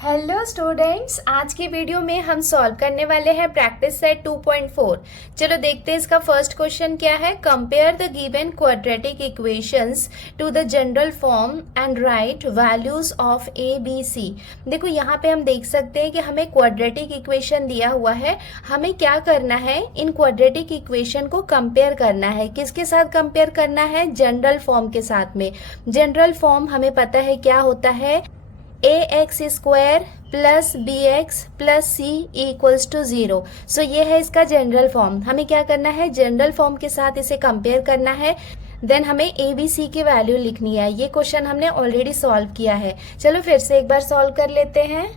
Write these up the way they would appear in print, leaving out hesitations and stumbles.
Hello students, आज की video में हम सॉल्व करने वाले हैं प्रैक्टिस सेट 2.4। चलो देखते हैं इसका फर्स्ट क्वेश्चन क्या है। Compare the given quadratic equations to the general form and write values of a b c. देखो यहाँ पे हम देख सकते हैं कि हमें क्वाड्रेटिक इक्वेशन दिया हुआ है। हमें क्या करना है, इन क्वाड्रेटिक इक्वेशन को कंपेयर करना है। किसके साथ कंपेयर करना है? जनरल फॉर्म के साथ में। जनरल फॉर्म हमें पता है क्या होता है, A x square plus B x plus C equals to 0। So ये है इसका जनरल फॉर्म। हमें क्या करना है, जनरल फॉर्म के साथ इसे कंपेयर करना है। देन हमें ए बी सी की वैल्यू लिखनी है। ये क्वेश्चन हमने ऑलरेडी सॉल्व किया है। चलो फिर से एक बार सॉल्व कर लेते हैं।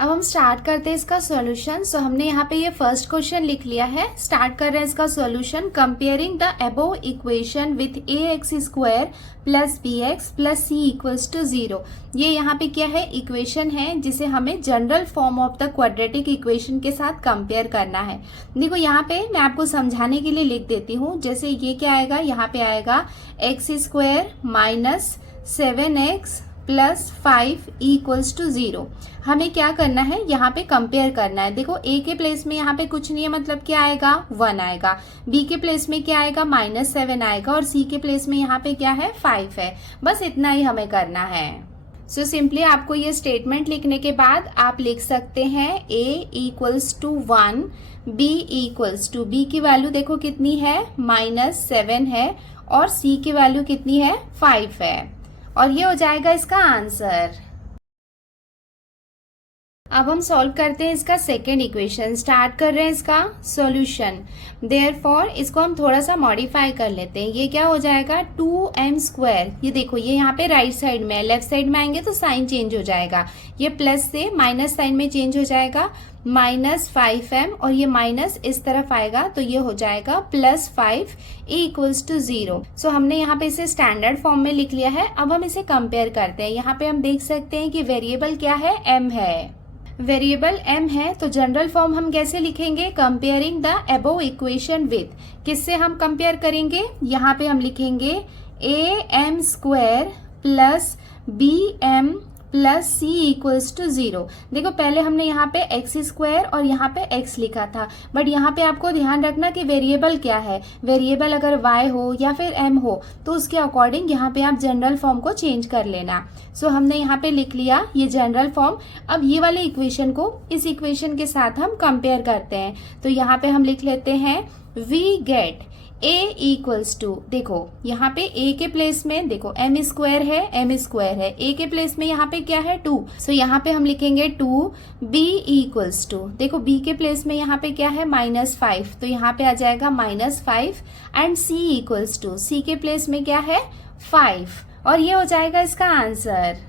अब हम स्टार्ट करते हैं इसका सॉल्यूशन। सो हमने यहाँ पे ये फर्स्ट क्वेश्चन लिख लिया है। स्टार्ट कर रहे हैं इसका solution. Comparing the above equation with a x square plus B x plus C equals to 0। ये यहाँ पे क्या है, इक्वेशन है जिसे हमें general form of the quadratic equation के साथ कंपेयर करना है। देखो यहाँ पे मैं आपको समझाने के लिए लिख देती हूँ। जैसे ये क्या आएगा, यहाँ पे आएगा x square minus 7x plus 5 equals to 0। हमें क्या करना है, यहाँ पे कंपेयर करना है। देखो ए के प्लेस में यहाँ पे कुछ नहीं है, मतलब क्या आएगा, 1 आएगा। बी के प्लेस में क्या आएगा, -7 आएगा। और सी के प्लेस में यहाँ पे क्या है, 5 है। बस इतना ही हमें करना है। सो सिंपली आपको ये स्टेटमेंट लिखने के बाद आप लिख सकते हैं a equals to 1, b equals to, b की वैल्यू देखो कितनी है, -7 है, और c की वैल्यू कितनी है, 5 है। और ये हो जाएगा इसका आंसर। अब हम सॉल्व करते हैं इसका सेकेंड इक्वेशन। स्टार्ट कर रहे हैं इसका सॉल्यूशन। देयरफॉर इसको हम थोड़ा सा मॉडिफाई कर लेते हैं। ये क्या हो जाएगा, 2m²। ये देखो ये यहाँ पे राइट साइड में है, लेफ्ट साइड में आएंगे तो साइन चेंज हो जाएगा। ये प्लस से माइनस साइन में चेंज हो जाएगा, -5m, और ये माइनस इस तरफ आएगा तो ये हो जाएगा +5 इक्वल्स टू 0। सो हमने यहाँ पे इसे स्टैंडर्ड फॉर्म में लिख लिया है। अब हम इसे कंपेयर करते हैं। यहाँ पे हम देख सकते हैं कि वेरिएबल क्या है, m है। वेरिएबल m है तो जनरल फॉर्म हम कैसे लिखेंगे, comparing the above equation with. किससे हम कंपेयर करेंगे, यहाँ पे हम लिखेंगे am² plus bm plus C equals to 0। देखो पहले हमने यहाँ पे x² और यहाँ पे x लिखा था, बट यहाँ पे आपको ध्यान रखना कि वेरिएबल क्या है। वेरिएबल अगर y हो या फिर m हो तो उसके अकॉर्डिंग यहाँ पे आप जनरल फॉर्म को चेंज कर लेना। सो हमने यहाँ पे लिख लिया ये जनरल फॉर्म। अब ये वाले इक्वेशन को इस इक्वेशन के साथ हम कंपेयर करते हैं। तो यहाँ पे हम लिख लेते हैं we get a equals to, देखो यहाँ पे a के प्लेस में देखो m² है, m² है, a के प्लेस में यहाँ पे क्या है, 2। सो यहाँ पे हम लिखेंगे 2। b इक्वल्स टू, देखो b के प्लेस में यहाँ पे क्या है, -5, तो यहाँ पे आ जाएगा -5। And c equals to, c के प्लेस में क्या है, 5, और ये हो जाएगा इसका आंसर।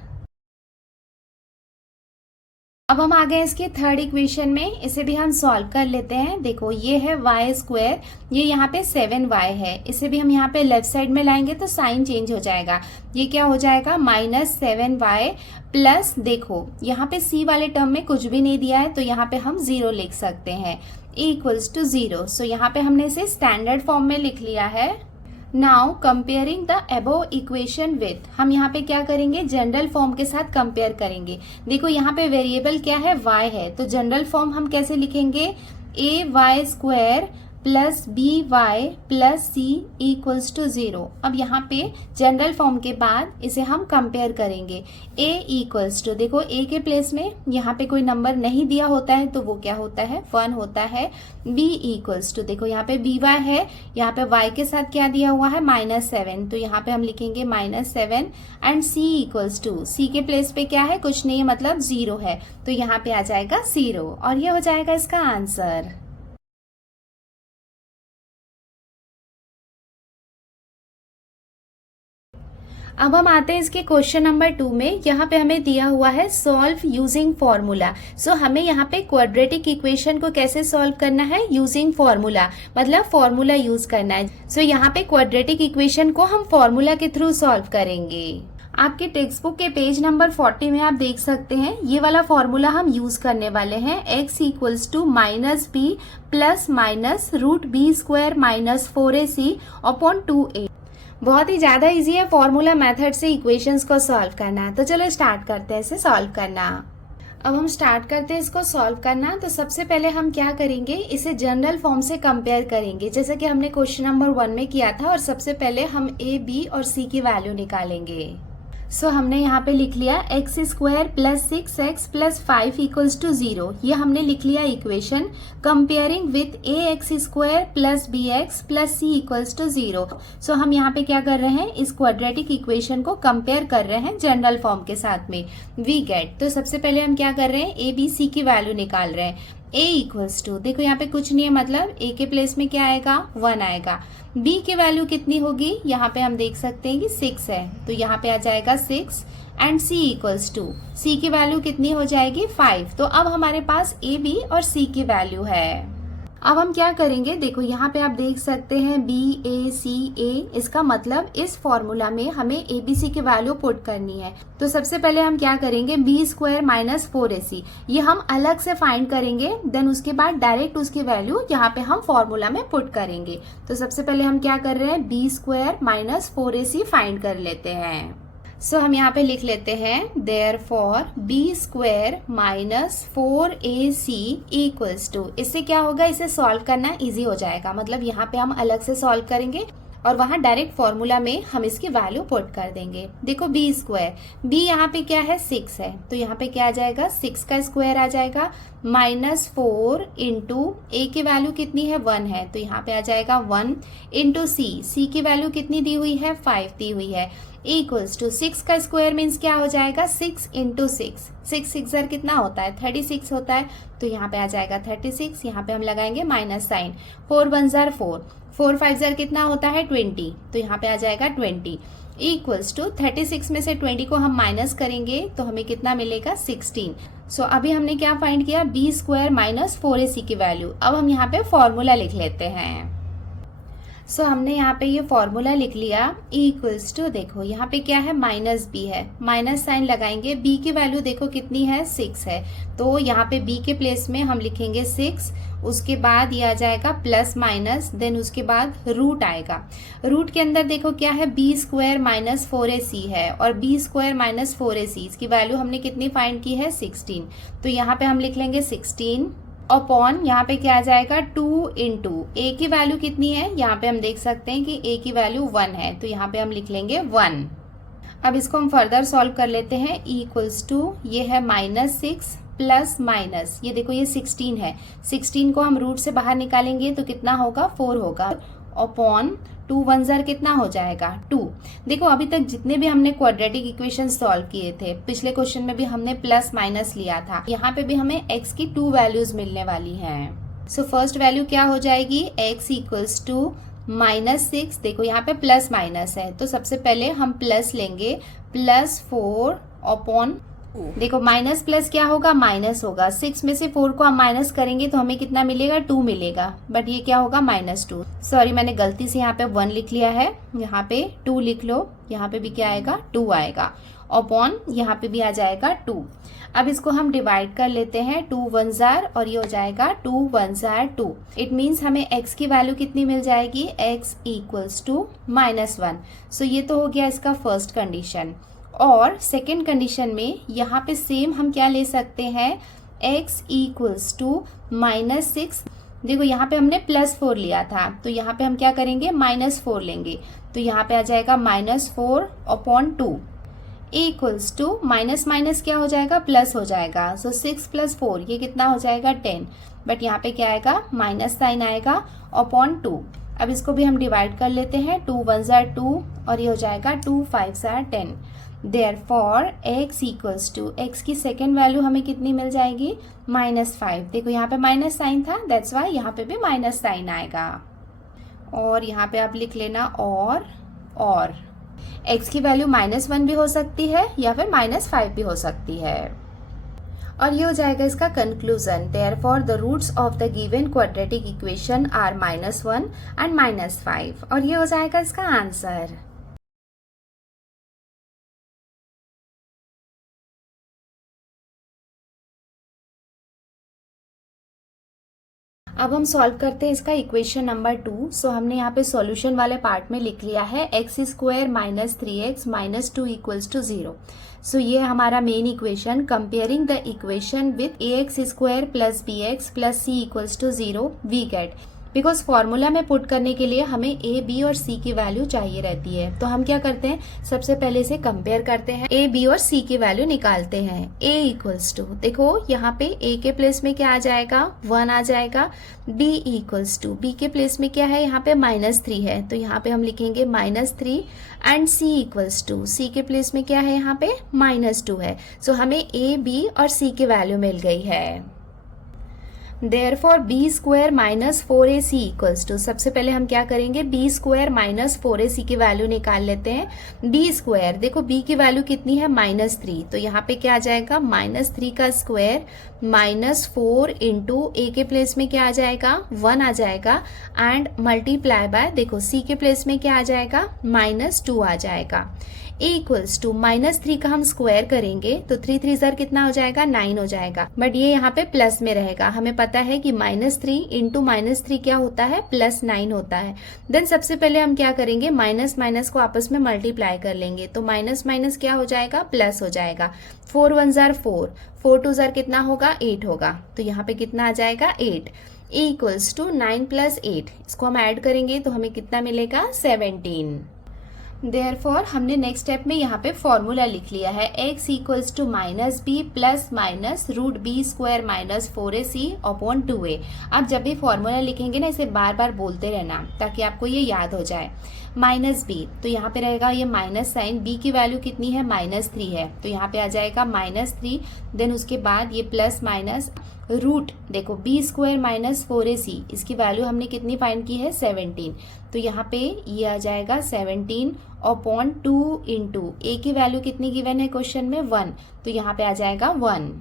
अब हम आ गए इसके थर्ड इक्वेशन में। इसे भी हम सॉल्व कर लेते हैं। देखो ये है y², ये यहाँ पे 7y है। इसे भी हम यहाँ पे लेफ्ट साइड में लाएंगे तो साइन चेंज हो जाएगा। ये क्या हो जाएगा, -7y प्लस, देखो यहाँ पे c वाले टर्म में कुछ भी नहीं दिया है तो यहाँ पे हम 0 लिख सकते हैं, इक्वल्स टू 0। सो यहाँ पे हमने इसे स्टैंडर्ड फॉर्म में लिख लिया है। Now comparing the above equation with, हम यहाँ पे क्या करेंगे, जनरल फॉर्म के साथ कंपेयर करेंगे। देखो यहाँ पे वेरिएबल क्या है, y है, तो जनरल फॉर्म हम कैसे लिखेंगे, ay² plus by plus c equals to 0। अब यहाँ पे जनरल फॉर्म के बाद इसे हम कंपेयर करेंगे। a इक्वल्स टू, देखो a के प्लेस में यहाँ पे कोई नंबर नहीं दिया होता है तो वो क्या होता है, 1 होता है। b इक्वल्स टू, देखो यहाँ पे by है, यहाँ पे y के साथ क्या दिया हुआ है, -7, तो यहाँ पे हम लिखेंगे -7। And c equals to, c के प्लेस पे क्या है, कुछ नहीं है, मतलब 0 है, तो यहाँ पे आ जाएगा 0, और ये हो जाएगा इसका आंसर। अब हम आते हैं इसके क्वेश्चन नंबर 2 में। यहाँ पे हमें दिया हुआ है सॉल्व यूजिंग फॉर्मूला। सो हमें यहाँ पे क्वाड्रेटिक इक्वेशन को कैसे सॉल्व करना है, यूजिंग फॉर्मूला, मतलब फॉर्मूला यूज करना है। सो यहाँ पे क्वाड्रेटिक इक्वेशन को हम फॉर्मूला के थ्रू सॉल्व करेंगे। आपके टेक्स्ट बुक के पेज नंबर 40 में आप देख सकते हैं ये वाला फॉर्मूला हम यूज करने वाले हैं। x equals to -b plus minus √b² -4ac upon 2a। बहुत ही ज्यादा इजी है फॉर्मूला मेथड से इक्वेशंस को सॉल्व करना। तो चलो स्टार्ट करते हैं इसे सॉल्व करना। अब हम स्टार्ट करते हैं इसको सॉल्व करना। तो सबसे पहले हम क्या करेंगे, इसे जनरल फॉर्म से कंपेयर करेंगे जैसे कि हमने क्वेश्चन नंबर 1 में किया था। और सबसे पहले हम ए, बी और सी की वैल्यू निकालेंगे। सो हमने यहाँ पे लिख लिया x square plus 6x plus 5 equals to 0। ये हमने लिख लिया equation comparing with a x square plus B x plus C equals to 0। So हम यहाँ पे क्या कर रहे हैं, इस क्वाड्रेटिक इक्वेशन को कंपेयर कर रहे हैं जनरल फॉर्म के साथ में। वी गेट, तो सबसे पहले हम क्या कर रहे हैं, ए बी सी की वैल्यू निकाल रहे हैं। a इक्वल्स टू, देखो यहाँ पे कुछ नहीं है, मतलब a के प्लेस में क्या आएगा, 1 आएगा। b की वैल्यू कितनी होगी, यहाँ पे हम देख सकते हैं कि 6 है, तो यहाँ पे आ जाएगा 6। And c equals to, c की वैल्यू कितनी हो जाएगी, 5। तो अब हमारे पास a, b और c की वैल्यू है। अब हम क्या करेंगे, देखो यहाँ पे आप देख सकते हैं B A C A, इसका मतलब इस फॉर्मूला में हमें ABC की वैल्यू पुट करनी है। तो सबसे पहले हम क्या करेंगे, बी स्क्वायर माइनस 4AC ये हम अलग से फाइंड करेंगे, देन उसके बाद डायरेक्ट उसकी वैल्यू यहाँ पे हम फॉर्मूला में पुट करेंगे। तो सबसे पहले हम क्या कर रहे हैं, B square minus 4AC find कर लेते हैं। सो हम यहाँ पे लिख लेते हैं therefore b square minus 4AC equals to, इससे क्या होगा, इसे सॉल्व करना इजी हो जाएगा। मतलब यहाँ पे हम अलग से सॉल्व करेंगे और वहां डायरेक्ट फॉर्मूला में हम इसकी वैल्यू पुट कर देंगे। देखो बी स्क्वायर, बी यहाँ पे क्या है, 6 है, तो यहाँ पे क्या आ जाएगा, 6 का स्क्वायर आ जाएगा माइनस 4 इंटू ए की वैल्यू कितनी है, 1 है, तो यहाँ पे आ जाएगा 1 इंटू सी की वैल्यू कितनी दी हुई है, 5 दी हुई है, इक्वल्स टू 6 का स्क्वायर मीन्स क्या हो जाएगा, 6 इंटू 6, 6 कितना होता है, 36 होता है, तो यहाँ पे आ जाएगा 36। यहाँ पे हम लगाएंगे माइनस साइन, 4 1 जार 4, 4 5 जार कितना होता है, 20, तो यहाँ पे आ जाएगा 20 इक्वल्स टू 36 में से 20 को हम माइनस करेंगे तो हमें कितना मिलेगा, 16। सो अभी हमने क्या फाइंड किया, बी स्क्वायर माइनस 4AC की वैल्यू। अब हम यहाँ पे फॉर्मूला लिख लेते हैं। सो हमने यहाँ पे ये फॉर्मूला लिख लिया, E इक्वल्स टू, देखो यहाँ पे क्या है, माइनस बी है, माइनस साइन लगाएंगे, बी की वैल्यू देखो कितनी है, 6 है, तो यहाँ पे बी के प्लेस में हम लिखेंगे 6, उसके बाद ये आ जाएगा प्लस माइनस, देन उसके बाद रूट आएगा। रूट के अंदर देखो क्या है, बी स्क्वायर माइनस 4AC है, और बी स्क्वायर माइनस 4AC इसकी वैल्यू हमने कितनी फाइंड की है, 16, तो यहाँ पे हम लिख लेंगे 16 अपॉन, यहाँ पे क्या आ जाएगा, 2 इंटू ए की वैल्यू कितनी है, यहाँ पे हम देख सकते हैं कि ए की वैल्यू 1 है, तो यहाँ पे हम लिख लेंगे 1। अब इसको हम फर्दर सॉल्व कर लेते हैं। ई इक्वल्स टू, ये है माइनस 6 प्लस माइनस, ये देखो ये 16 है, 16 को हम रूट से बाहर निकालेंगे तो कितना होगा, 4 होगा, अपॉन 2 1 जार कितना हो जाएगा, 2। देखो अभी तक जितने भी हमने क्वाड्रेटिक इक्वेशन सॉल्व किए थे, पिछले क्वेश्चन में भी हमने प्लस माइनस लिया था, यहाँ पे भी हमें x की 2 वैल्यूज मिलने वाली हैं। सो फर्स्ट वैल्यू क्या हो जाएगी, x इक्वल्स टू माइनस 6, देखो यहाँ पे प्लस माइनस है, तो सबसे पहले हम प्लस लेंगे, प्लस 4 अपॉन, देखो माइनस प्लस क्या होगा, माइनस होगा, 6 में से 4 को हम माइनस करेंगे तो हमें कितना मिलेगा, 2 मिलेगा, बट ये क्या होगा, -2। सॉरी मैंने गलती से यहाँ पे 1 लिख लिया है, यहाँ पे 2 लिख लो, यहाँ पे भी क्या आएगा, 2 आएगा, अपॉन यहाँ पे भी आ जाएगा 2। अब इसको हम डिवाइड कर लेते हैं, 2 1 जार, और ये हो जाएगा 2 1 जार 2। इट मीन्स हमें x की वैल्यू कितनी मिल जाएगी, x इक्वल्स टू -1। सो ये तो हो गया इसका फर्स्ट कंडीशन। और सेकेंड कंडीशन में यहाँ पे सेम हम क्या ले सकते हैं, x इक्वल्स टू -6, देखो यहाँ पे हमने +4 लिया था, तो यहाँ पे हम क्या करेंगे, -4 लेंगे, तो यहाँ पे आ जाएगा -4 upon 2 equals to, minus minus क्या हो जाएगा, प्लस हो जाएगा, सो 6 + 4 ये कितना हो जाएगा, 10, बट यहाँ पे क्या आएगा, माइनस साइन आएगा अपॉन 2। अब इसको भी हम डिवाइड कर लेते हैं, 2 1 जार 2, और ये हो जाएगा 2 5 जार 10। Therefore x equals to, x की सेकेंड वैल्यू हमें कितनी मिल जाएगी, -5, देखो यहाँ पे माइनस साइन था, दैट्स वाई यहाँ पे भी माइनस साइन आएगा। और यहाँ पे आप लिख लेना और x की वैल्यू -1 भी हो सकती है या फिर -5 भी हो सकती है। और ये हो जाएगा इसका conclusion, therefore the roots of the given quadratic equation are -1 and -5, और ये हो जाएगा इसका आंसर। अब हम सॉल्व करते हैं इसका इक्वेशन नंबर 2। सो हमने यहाँ पे सॉल्यूशन वाले पार्ट में लिख लिया है x² - 3x - 2 = 0। सो ये हमारा main equation, comparing the equation with ax square plus bx plus c equals to 0 we get. Because formula में पुट करने के लिए हमें ए बी और सी की वैल्यू चाहिए रहती है, तो हम क्या करते हैं, सबसे पहले से कंपेयर करते हैं, ए बी और सी की वैल्यू निकालते हैं। ए इक्वल्स टू, देखो यहाँ पे ए के प्लेस में क्या आ जाएगा, 1 आ जाएगा। बी इक्वल्स टू, बी के प्लेस में क्या है, यहाँ पे -3 है, तो यहाँ पे हम लिखेंगे -3। एंड सी इक्वल्स टू, सी के प्लेस में क्या है, यहाँ पे -2 है। सो हमें ए बी और सी की वैल्यू मिल गई है। Therefore b square minus 4ac equals to, सबसे पहले हम क्या करेंगे, b स्क्वायर माइनस 4ac की वैल्यू निकाल लेते हैं। b स्क्वायर, देखो b की वैल्यू कितनी है, -3, तो यहाँ पे क्या आ जाएगा, -3 का स्क्वायर -4 इंटू a के प्लेस में क्या आ जाएगा, 1 आ जाएगा। एंड मल्टीप्लाई बाय, देखो c के प्लेस में क्या आ जाएगा, -2 आ जाएगा। a इक्वल्स टू -3 का हम स्क्वायर करेंगे तो 3 3 ज़र कितना हो जाएगा, 9 हो जाएगा। बट ये यहाँ पे प्लस में रहेगा, हमें पता है कि -3 इंटू -3 क्या होता है, +9 होता है। देन सबसे पहले हम क्या करेंगे, माइनस माइनस को आपस में मल्टीप्लाई कर लेंगे, तो माइनस माइनस क्या हो जाएगा, प्लस हो जाएगा। 4 1 ज़र 4, 4 2 ज़र कितना होगा, 8 होगा, तो यहाँ पे कितना आ जाएगा, 8। a इक्वल्स टू 9 + 8, इसको हम ऐड करेंगे तो हमें कितना मिलेगा, 17। देयरफॉर हमने नेक्स्ट स्टेप में यहाँ पे फॉर्मूला लिख लिया है, x equals to -b plus minus √b square minus 4ac upon 2a। आप जब भी फॉर्मूला लिखेंगे ना, इसे बार बार बोलते रहना ताकि आपको ये याद हो जाए। -b, तो यहाँ पे रहेगा ये माइनस साइन, b की वैल्यू कितनी है, -3 है, तो यहाँ पे आ जाएगा -3। देन उसके बाद ये प्लस माइनस रूट, देखो b स्क्वायर माइनस 4ac, इसकी वैल्यू हमने कितनी फाइंड की है, 17, तो यहाँ पे ये आ जाएगा 17 अपॉन 2 इंटू a की वैल्यू कितनी गिवन है क्वेश्चन में, 1, तो यहाँ पे आ जाएगा 1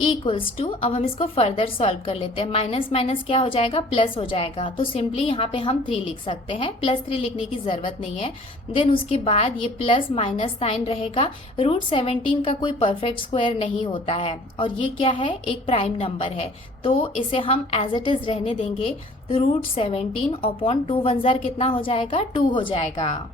इक्वल्स टू। अब हम इसको फर्दर सॉल्व कर लेते हैं, माइनस माइनस क्या हो जाएगा, प्लस हो जाएगा, तो सिंपली यहाँ पे हम 3 लिख सकते हैं, +3 लिखने की जरूरत नहीं है। देन उसके बाद ये प्लस माइनस साइन रहेगा। √17 का कोई परफेक्ट स्क्वायर नहीं होता है, और ये क्या है, एक प्राइम नंबर है, तो इसे हम एज इट इज रहने देंगे। √17 अपॉन 2 1 ज़र कितना हो जाएगा, 2 हो जाएगा।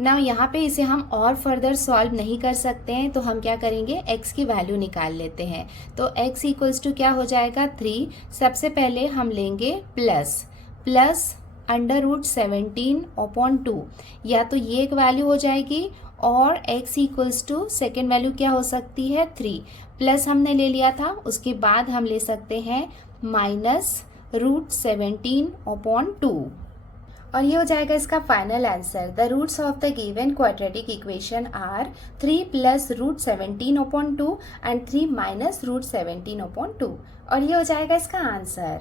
ना यहाँ पे इसे हम और फर्दर सॉल्व नहीं कर सकते हैं, तो हम क्या करेंगे, x की वैल्यू निकाल लेते हैं। तो x इक्वल्स टू क्या हो जाएगा, 3। सबसे पहले हम लेंगे प्लस √17 अपॉन 2, या तो ये एक वैल्यू हो जाएगी, और x equals to second value क्या हो सकती है, 3। प्लस हमने ले लिया था, उसके बाद हम ले सकते हैं -√17 अपॉन 2, और ये हो जाएगा इसका final answer. The roots of the given quadratic equation are 3 + √17 upon 2 and 3 - √17 upon 2, और ये हो जाएगा इसका आंसर।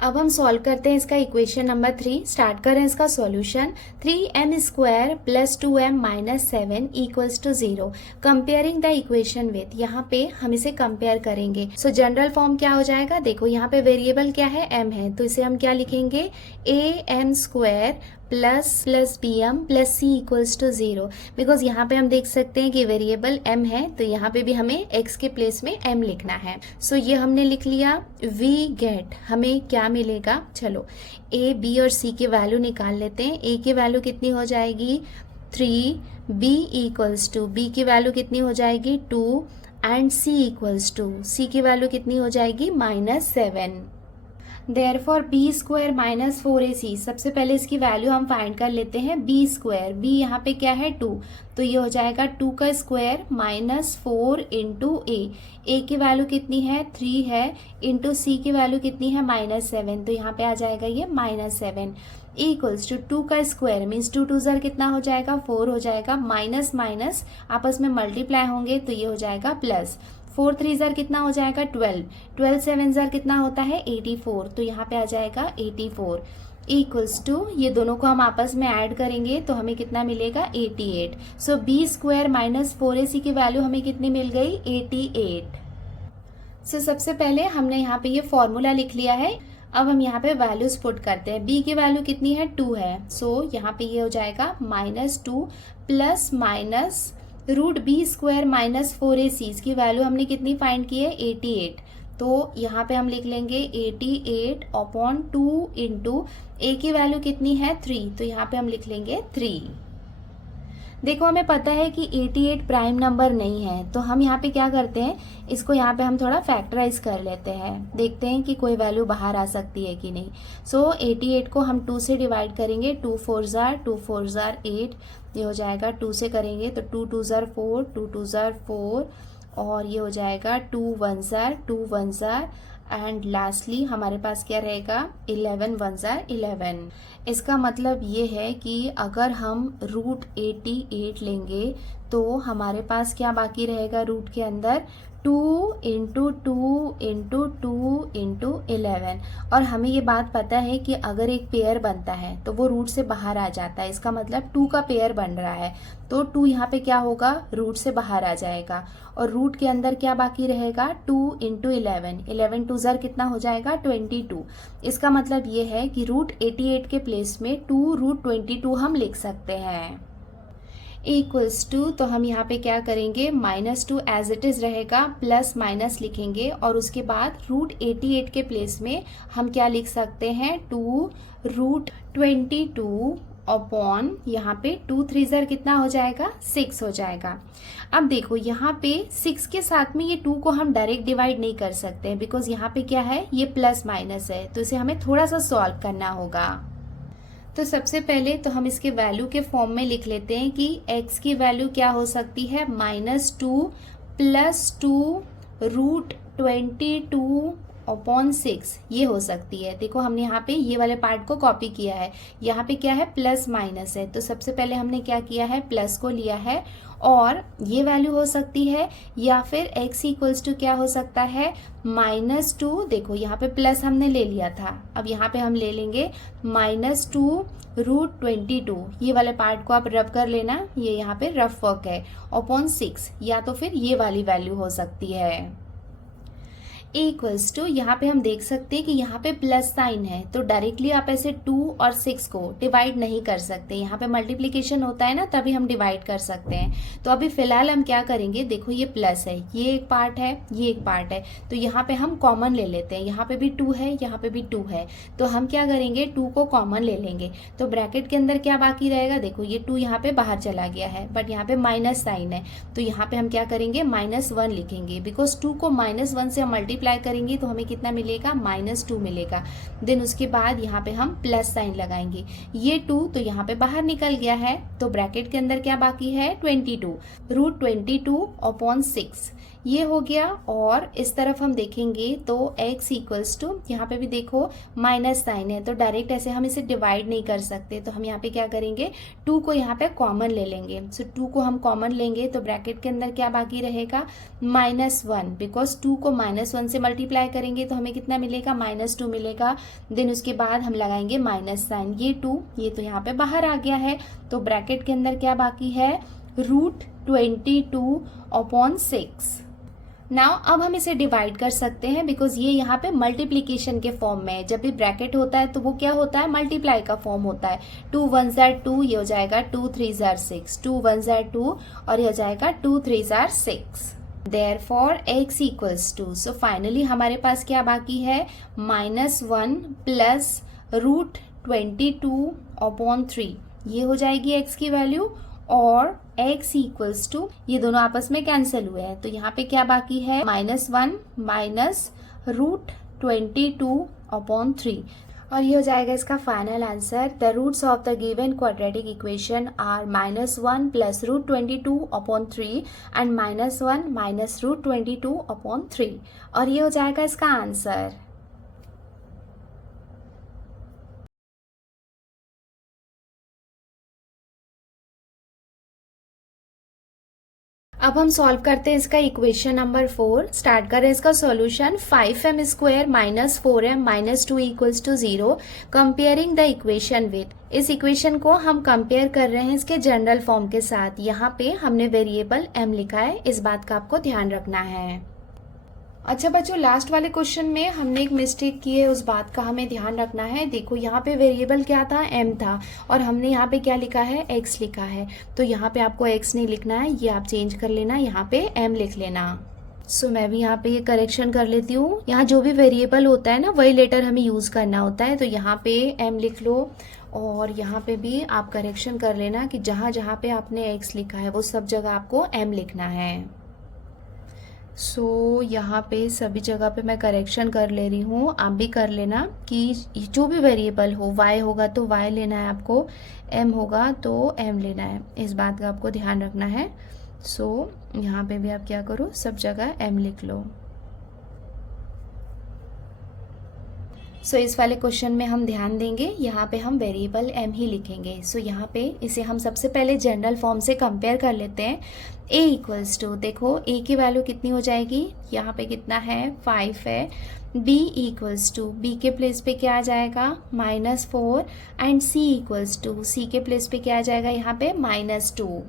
अब हम सॉल्व करते हैं इसका इक्वेशन नंबर 3। स्टार्ट करें इसका solution. 3m² + 2m - 7 = 0। Comparing the equation with, यहाँ पे हम इसे कंपेयर करेंगे। सो जनरल फॉर्म क्या हो जाएगा, देखो यहाँ पे वेरिएबल क्या है, m है, तो इसे हम क्या लिखेंगे, am² + bm + c = 0। बिकॉज यहाँ पे हम देख सकते हैं कि वेरिएबल m है, तो यहाँ पे भी हमें x के प्लेस में m लिखना है। सो ये हमने लिख लिया। वी गेट, हमें क्या मिलेगा, चलो a b और c की वैल्यू निकाल लेते हैं। a की वैल्यू कितनी हो जाएगी, 3, b = b की वैल्यू कितनी हो जाएगी, 2, एंड c = c की वैल्यू कितनी हो जाएगी, -7। Therefore b square minus 4ac, सबसे पहले इसकी वैल्यू हम फाइंड कर लेते हैं। b स्क्वायर, b यहाँ पे क्या है, 2, तो ये हो जाएगा 2 का स्क्वायर -4 इंटू a की वैल्यू कितनी है, 3 है, इंटू c की वैल्यू कितनी है, -7, तो यहाँ पे आ जाएगा ये -7 = 2 का स्क्वायर मीन्स 2 2 ज़र कितना हो जाएगा, 4 हो जाएगा, माइनस माइनस आपस में मल्टीप्लाई होंगे तो ये हो जाएगा प्लस। 4 3 ज़र कितना हो जाएगा, 12, 12 7 ज़र कितना होता है, 84, तो यहाँ पे आ जाएगा 84 = ये दोनों को हम आपस में ऐड करेंगे तो हमें कितना मिलेगा, 88। सो b स्क्वायर माइनस 4ac की वैल्यू हमें कितनी मिल गई, 88। सो सबसे पहले हमने यहाँ पे ये फॉर्मूला लिख लिया है। अब हम यहाँ पे वैल्यूज पुट करते हैं। b की वैल्यू कितनी है, 2 है, सो यहाँ पे ये हो जाएगा -2 plus minus root b square minus 4ac, इसकी वैल्यू हमने कितनी फाइंड की है 88। तो यहाँ पे हम लिख लेंगे 88 अपॉन 2 इंटू ए की वैल्यू कितनी है 3, तो यहाँ पे हम लिख लेंगे 3। देखो हमें पता है कि 88 प्राइम नंबर नहीं है, तो हम यहाँ पे क्या करते हैं, इसको यहाँ पे हम थोड़ा फैक्टराइज कर लेते हैं, देखते हैं कि कोई वैल्यू बाहर आ सकती है कि नहीं। सो 88 को हम 2 से डिवाइड करेंगे, 2 4 जार 2 4 जार 8, ये हो जाएगा 2 से करेंगे तो 2 2 जार 4 2 2 जार 4, और ये हो जाएगा 2 1 जार एंड लास्टली हमारे पास क्या रहेगा 11 1 जार 11। इसका मतलब ये है कि अगर हम रूट 88 लेंगे तो हमारे पास क्या बाकी रहेगा रूट के अंदर 2 इंटू 2 इंटू 2 इंटू 11। और हमें ये बात पता है कि अगर एक पेयर बनता है तो वो रूट से बाहर आ जाता है, इसका मतलब 2 का पेयर बन रहा है तो 2 यहाँ पे क्या होगा रूट से बाहर आ जाएगा, और रूट के अंदर क्या बाकी रहेगा 2 इंटू 11, 11 2 ज़र कितना हो जाएगा 22। इसका मतलब ये है कि रूट 88 के प्लेस में 2 रूट 22 हम लिख सकते हैं। इक्वल्स टू, तो हम यहाँ पे क्या करेंगे -2 एज इट इज रहेगा, प्लस माइनस लिखेंगे और उसके बाद रूट 88 के प्लेस में हम क्या लिख सकते हैं 2 रूट 22 अपॉन यहाँ पे 2 3 ज़र कितना हो जाएगा 6 हो जाएगा। अब देखो यहाँ पे 6 के साथ में ये 2 को हम डायरेक्ट डिवाइड नहीं कर सकते बिकॉज यहाँ पे क्या है ये प्लस माइनस है, तो इसे हमें थोड़ा सा सॉल्व करना होगा। तो सबसे पहले तो हम इसके वैल्यू के फॉर्म में लिख लेते हैं कि x की वैल्यू क्या हो सकती है -2 + 2 रूट 22 अपॉन 6, ये हो सकती है। देखो हमने यहाँ पे ये वाले पार्ट को कॉपी किया है, यहाँ पे क्या है प्लस माइनस है, तो सबसे पहले हमने क्या किया है प्लस को लिया है, और ये वैल्यू हो सकती है या फिर x इक्वल्स टू क्या हो सकता है -2, देखो यहाँ पे प्लस हमने ले लिया था, अब यहाँ पे हम ले लेंगे -2 रूट 22, ये वाले पार्ट को आप रब कर लेना, ये यहाँ पे रफ वर्क है, अपॉन 6, या तो फिर ये वाली वैल्यू हो सकती है। इक्वल्स टू, यहाँ पे हम देख सकते हैं कि यहाँ पे प्लस साइन है, तो डायरेक्टली आप ऐसे 2 और 6 को डिवाइड नहीं कर सकते, यहाँ पे मल्टीप्लिकेशन होता है ना तभी हम डिवाइड कर सकते हैं। तो अभी फिलहाल हम क्या करेंगे, देखो ये प्लस है, ये एक पार्ट है, ये एक पार्ट है, तो यहाँ पे हम कॉमन ले लेते हैं, यहाँ पे भी 2 है, यहाँ पे भी 2 है, तो हम क्या करेंगे 2 को कॉमन ले लेंगे, तो ब्रैकेट के अंदर क्या बाकी रहेगा, देखो ये 2 यहाँ पे बाहर चला गया है बट यहाँ पे माइनस साइन है, तो यहाँ पे हम क्या करेंगे -1 लिखेंगे, बिकॉज 2 को -1 से हम अप्लाई करेंगे तो हमें कितना मिलेगा -2 मिलेगा। देन उसके बाद यहाँ पे हम प्लस साइन लगाएंगे, ये 2 तो यहाँ पे बाहर निकल गया है, तो ब्रैकेट के अंदर क्या बाकी है 22 रूट 22 अपॉन 6, ये हो गया। और इस तरफ हम देखेंगे तो x इक्वल्स टू, यहाँ पे भी देखो माइनस साइन है, तो डायरेक्ट ऐसे हम इसे डिवाइड नहीं कर सकते, तो हम यहाँ पे क्या करेंगे 2 को यहाँ पे कॉमन ले लेंगे, सो 2 को हम कॉमन लेंगे तो ब्रैकेट के अंदर क्या बाकी रहेगा -1, बिकॉज 2 को -1 से मल्टीप्लाई करेंगे तो हमें कितना मिलेगा -2 मिलेगा। देन उसके बाद हम लगाएंगे माइनस साइन, ये 2 ये तो यहाँ पे बाहर आ गया है, तो ब्रैकेट के अंदर क्या बाकी है रूट 22 अपॉन 6। नाउ अब हम इसे डिवाइड कर सकते हैं बिकॉज ये यहाँ पे मल्टीप्लीकेशन के फॉर्म में है, जब भी ब्रैकेट होता है तो वो क्या होता है मल्टीप्लाई का फॉर्म होता है, 2 1 जार 2, ये हो जाएगा 2 3 जार 6, 2 1 जार 2 और ये हो जाएगा 2 3 jar 6। Therefore x equals to, so finally हमारे पास क्या बाकी है -1 प्लस रूट 22 अपॉन 3, ये हो जाएगी x की वैल्यू, और x इक्वल्स टू, ये दोनों आपस में कैंसिल हुए हैं, तो यहाँ पे क्या बाकी है -1 माइनस रूट 22 अपॉन 3, और ये हो जाएगा इसका final answer. The roots of the given quadratic equation are -1 plus root 22 upon 3 and -1 minus root 22 upon 3, और ये हो जाएगा इसका आंसर। अब हम सॉल्व करते हैं इसका इक्वेशन नंबर 4। स्टार्ट करें इसका solution. 5m square minus 4m minus 2 equals to 0, comparing the equation with, इस इक्वेशन को हम कंपेयर कर रहे हैं इसके जनरल फॉर्म के साथ। यहाँ पे हमने वेरिएबल m लिखा है, इस बात का आपको ध्यान रखना है। अच्छा बच्चों, लास्ट वाले क्वेश्चन में हमने एक मिस्टेक की है, उस बात का हमें ध्यान रखना है। देखो यहाँ पे वेरिएबल क्या था, m था, और हमने यहाँ पे क्या लिखा है, x लिखा है। तो यहाँ पे आपको x नहीं लिखना है, ये आप चेंज कर लेना, यहाँ पे m लिख लेना। सो मैं भी यहाँ पे ये करेक्शन कर लेती हूँ। यहाँ जो भी वेरिएबल होता है ना, वही लेटर हमें यूज़ करना होता है। तो यहाँ पे m लिख लो, और यहाँ पे भी आप करेक्शन कर लेना कि जहाँ जहाँ पे आपने x लिखा है वो सब जगह आपको m लिखना है। सो यहाँ पे सभी जगह पे मैं करेक्शन कर ले रही हूँ, आप भी कर लेना कि जो भी वेरिएबल हो, y होगा तो y लेना है आपको, m होगा तो m लेना है, इस बात का आपको ध्यान रखना है। सो यहाँ पे भी आप क्या करो, सब जगह m लिख लो। सो इस वाले क्वेश्चन में हम ध्यान देंगे, यहाँ पे हम वेरिएबल m ही लिखेंगे। सो यहाँ पे इसे हम सबसे पहले जनरल फॉर्म से कंपेयर कर लेते हैं। a इक्वल्स टू, देखो a की वैल्यू कितनी हो जाएगी, यहाँ पे कितना है, 5 है। b इक्वल्स टू, b के प्लेस पे क्या आ जाएगा, -4, and c equals to, c के प्लेस पे क्या आ जाएगा, यहाँ पे -2।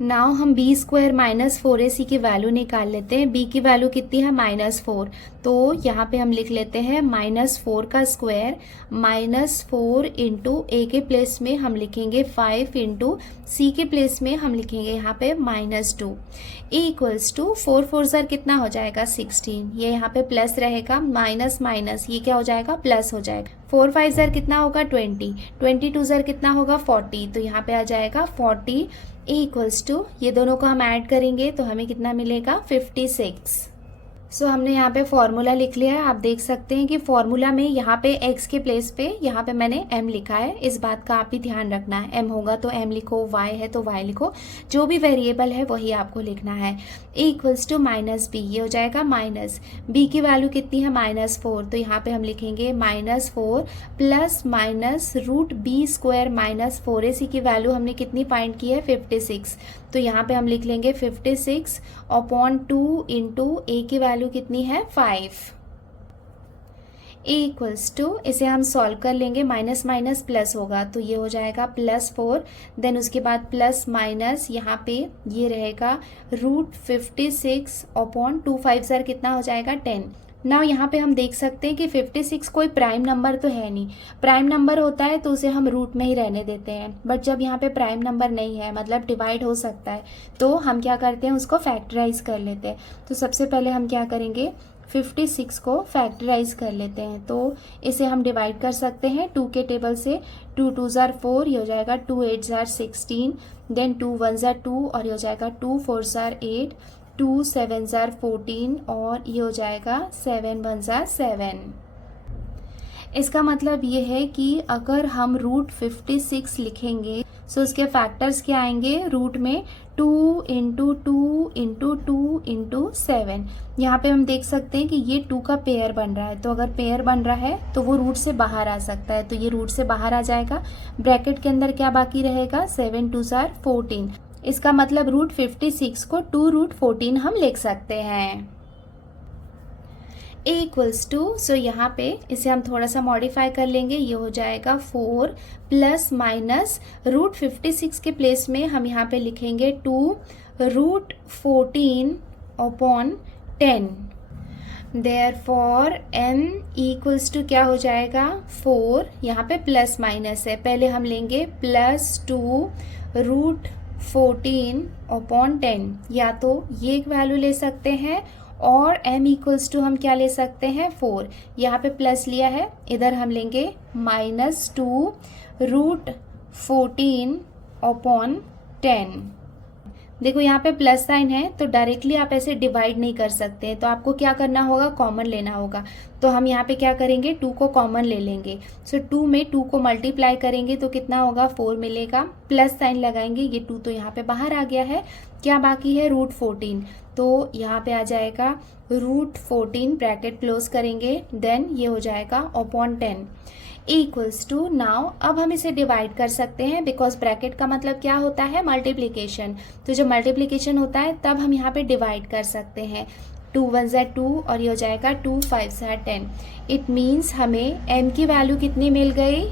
नाउ हम b स्क्वायर -4ac की वैल्यू निकाल लेते हैं। b की वैल्यू कितनी है, -4, तो यहाँ पे हम लिख लेते हैं -4 का स्क्वायर, -4 इंटू a के प्लेस में हम लिखेंगे 5 इंटू c के प्लेस में हम लिखेंगे यहाँ पे -2। इक्वल्स टू 4 4 ज़र कितना हो जाएगा, 16, ये यहाँ पे प्लस रहेगा, माइनस माइनस ये क्या हो जाएगा, प्लस हो जाएगा। 4 5 ज़र कितना होगा, 20, 22 ज़र कितना होगा, 40, तो यहाँ पे आ जाएगा 40 इक्वल्स टू, ये दोनों को हम ऐड करेंगे तो हमें कितना मिलेगा, 56। सो हमने यहाँ पे फॉर्मूला लिख लिया है। आप देख सकते हैं कि फॉर्मूला में यहाँ पे x के प्लेस पे यहाँ पे मैंने m लिखा है, इस बात का आप भी ध्यान रखना है। m होगा तो m लिखो, y है तो y लिखो, जो भी वेरिएबल है वही आपको लिखना है। इक्वल्स टू -b, ये हो जाएगा माइनस, b की वैल्यू कितनी है, -4, तो यहाँ पे हम लिखेंगे -4 plus minus root b square -4ac की वैल्यू हमने कितनी फाइंड की है, 56, तो यहाँ पे हम लिख लेंगे 56 अपॉन 2 इंटू a की वैल्यू कितनी है, 5 इक्वल्स टू, इसे हम सॉल्व कर लेंगे, माइनस माइनस प्लस होगा तो ये हो जाएगा +4, देन उसके बाद प्लस माइनस यहाँ पे ये रहेगा √56 अपॉन 2 5 ज़र कितना हो जाएगा, 10। नाउ यहाँ पे हम देख सकते हैं कि 56 कोई प्राइम नंबर तो है नहीं, प्राइम नंबर होता है तो उसे हम रूट में ही रहने देते हैं, बट जब यहाँ पे प्राइम नंबर नहीं है, मतलब डिवाइड हो सकता है, तो हम क्या करते हैं, उसको फैक्टराइज कर लेते हैं। तो सबसे पहले हम क्या करेंगे, 56 को फैक्टराइज कर लेते हैं। तो इसे हम डिवाइड कर सकते हैं 2 के टेबल से, 2 2 ज़र 4, ये हो जाएगा 2 8 ज़र 16, देन 2 1 ज़र 2 और ये हो जाएगा 2 4 ज़र 8, 2 7 ज़र 14 और ये हो जाएगा 7 1 ज़र 7। इसका मतलब ये है कि अगर हम √56 लिखेंगे तो उसके फैक्टर्स क्या आएंगे, रूट में 2 इंटू 2 इंटू 2 इंटू 7। यहाँ पे हम देख सकते हैं कि ये 2 का पेयर बन रहा है, तो अगर पेयर बन रहा है तो वो रूट से बाहर आ सकता है, तो ये रूट से बाहर आ जाएगा। ब्रैकेट के अंदर क्या बाकी रहेगा, 7 2 ज़र 14। इसका मतलब √56 को 2√14 हम लिख सकते हैं। इक्वल्स टू, सो यहाँ पे इसे हम थोड़ा सा मॉडिफाई कर लेंगे, ये हो जाएगा 4 प्लस माइनस √56 के प्लेस में हम यहाँ पे लिखेंगे 2√14 upon 10। Therefore m equals to क्या हो जाएगा, 4, यहाँ पे प्लस माइनस है, पहले हम लेंगे +2√14 अपॉन 10, या तो ये एक वैल्यू ले सकते हैं और m इक्वल्स टू हम क्या ले सकते हैं, 4, यहाँ पे प्लस लिया है, इधर हम लेंगे -2√14 अपॉन 10। देखो यहाँ पे प्लस साइन है तो डायरेक्टली आप ऐसे डिवाइड नहीं कर सकते, तो आपको क्या करना होगा, कॉमन लेना होगा। तो हम यहाँ पे क्या करेंगे, 2 को कॉमन ले लेंगे। सो 2 में 2 को मल्टीप्लाई करेंगे तो कितना होगा, 4 मिलेगा, प्लस साइन लगाएंगे, ये 2 तो यहाँ पे बाहर आ गया है, क्या बाकी है, √14, तो यहाँ पे आ जाएगा √14, ब्रैकेट क्लोज करेंगे, देन ये हो जाएगा अपॉन 10 इक्वल्स टू। नाउ अब हम इसे डिवाइड कर सकते हैं, बिकॉज ब्रैकेट का मतलब क्या होता है, मल्टीप्लिकेशन, तो जब मल्टीप्लिकेशन होता है तब हम यहाँ पे डिवाइड कर सकते हैं। 2 1 ज़र 2 और ये हो जाएगा 2 5 ज़र 10। इट मीन्स हमें m की वैल्यू कितनी मिल गई,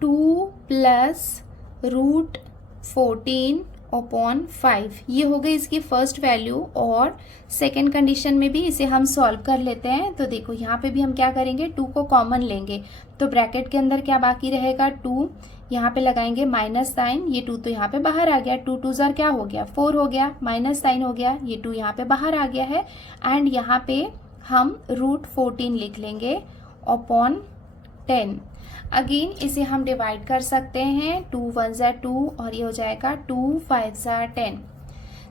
2 + √14 अपॉन 5, ये हो गई इसकी फर्स्ट वैल्यू। और सेकेंड कंडीशन में भी इसे हम सॉल्व कर लेते हैं। तो देखो यहाँ पे भी हम क्या करेंगे, 2 को कॉमन लेंगे, तो ब्रैकेट के अंदर क्या बाकी रहेगा, 2, यहाँ पे लगाएंगे माइनस साइन, ये 2 तो यहाँ पे बाहर आ गया, 2 2 ज़र क्या हो गया, 4 हो गया, माइनस साइन हो गया, ये 2 यहाँ पे बाहर आ गया है। एंड यहाँ पे हम √14 लिख लेंगे अपॉन 10। अगेन इसे हम डिवाइड कर सकते हैं, 2 1 ज़ा 2 और ये हो जाएगा 2 5 ज़ा 10।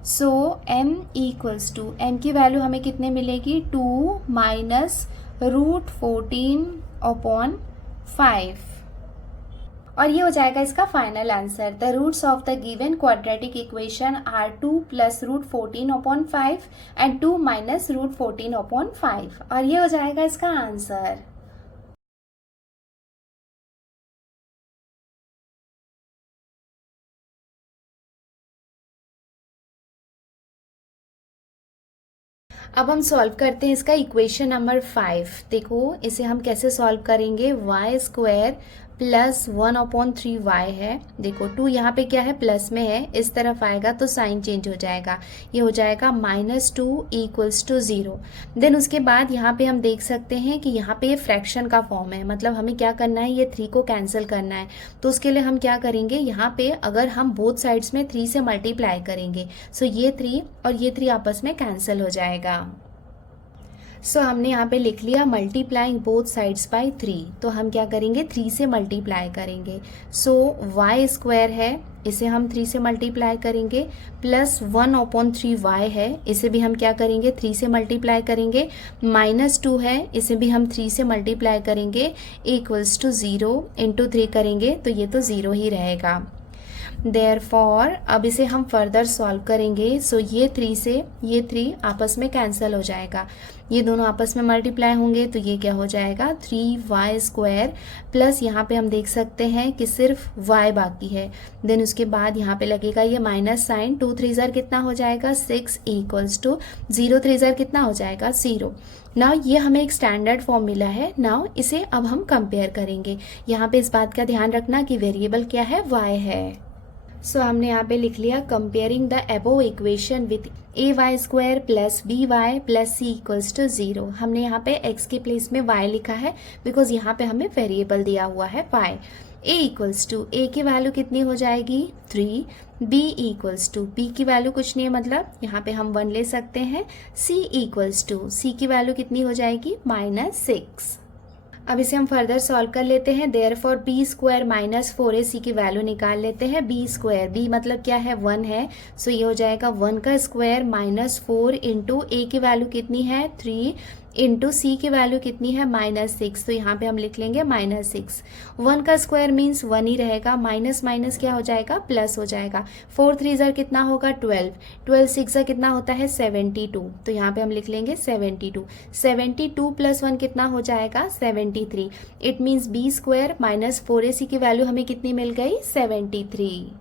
सो m इक्वल्स टू, m की वैल्यू हमें कितने मिलेगी, 2 माइनस √14 अपॉन 5। और ये हो जाएगा इसका final answer. The roots of the given quadratic equation are 2 plus √14 upon 5 and 2 minus √14 upon 5। और ये हो जाएगा इसका आंसर। अब हम सॉल्व करते हैं इसका इक्वेशन नंबर 5। देखो इसे हम कैसे सॉल्व करेंगे, y² प्लस 1/3y है। देखो 2 यहाँ पे क्या है, प्लस में है, इस तरफ आएगा तो साइन चेंज हो जाएगा, ये हो जाएगा -2 इक्वल्स टू 0। देन उसके बाद यहाँ पे हम देख सकते हैं कि यहाँ पे ये फ्रैक्शन का फॉर्म है, मतलब हमें क्या करना है, ये 3 को कैंसिल करना है। तो उसके लिए हम क्या करेंगे, यहाँ पे अगर हम बोथ साइड्स में 3 से मल्टीप्लाई करेंगे, सो ये 3 और ये 3 आपस में कैंसिल हो जाएगा। सो हमने यहाँ पे लिख लिया मल्टीप्लाइंग बोथ साइड्स बाय 3, तो हम क्या करेंगे, 3 से मल्टीप्लाई करेंगे। सो y² है, इसे हम 3 से मल्टीप्लाई करेंगे, प्लस 1/3y है, इसे भी हम क्या करेंगे, 3 से मल्टीप्लाई करेंगे, -2 है, इसे भी हम 3 से मल्टीप्लाई करेंगे, इक्वल्स टू 0 इंटू 3 करेंगे तो ये तो 0 ही रहेगा। देयरफॉर अब इसे हम फर्दर सॉल्व करेंगे। सो ये 3 से ये 3 आपस में कैंसिल हो जाएगा, ये दोनों आपस में मल्टीप्लाई होंगे तो ये क्या हो जाएगा, 3y² प्लस यहाँ पे हम देख सकते हैं कि सिर्फ y बाकी है। देन उसके बाद यहाँ पे लगेगा ये माइनस साइन, 2 3 ज़र कितना हो जाएगा, 6 इक्वल्स टू 0 3 ज़र कितना हो जाएगा, 0। नाउ ये हमें एक स्टैंडर्ड फॉर्म मिला है। नाउ इसे अब हम कंपेयर करेंगे। यहाँ पे इस बात का ध्यान रखना कि वेरिएबल क्या है, y है। सो हमने यहाँ पे लिख लिया comparing the above equation with ay² plus by plus c equals to 0। हमने यहाँ पे x के प्लेस में y लिखा है बिकॉज यहाँ पे हमें वेरिएबल दिया हुआ है y। a equals to, a की वैल्यू कितनी हो जाएगी, 3। b इक्वल्स टू, b की वैल्यू कुछ नहीं है, मतलब यहाँ पे हम 1 ले सकते हैं। c इक्वल्स टू, c की वैल्यू कितनी हो जाएगी, -6। अब इसे हम फर्दर सॉल्व कर लेते हैं। देयरफॉर b² माइनस 4ac की वैल्यू निकाल लेते हैं। b² b मतलब क्या है, 1 है, सो ये हो जाएगा 1 का स्क्वायर माइनस 4 इंटू a की वैल्यू कितनी है, 3 इंटू सी की वैल्यू कितनी है, -6। तो यहाँ पे हम लिख लेंगे -6। 1 का स्क्वायर मीन्स 1 ही रहेगा, माइनस माइनस क्या हो जाएगा, प्लस हो जाएगा। 4 3 ज़र कितना होगा, 12, 12 6 ज़र कितना होता है, 72। तो यहाँ पे हम लिख लेंगे 72। 72 प्लस 1 कितना हो जाएगा, 73। It means b² minus 4ac की वैल्यू हमें कितनी मिल गई, 73।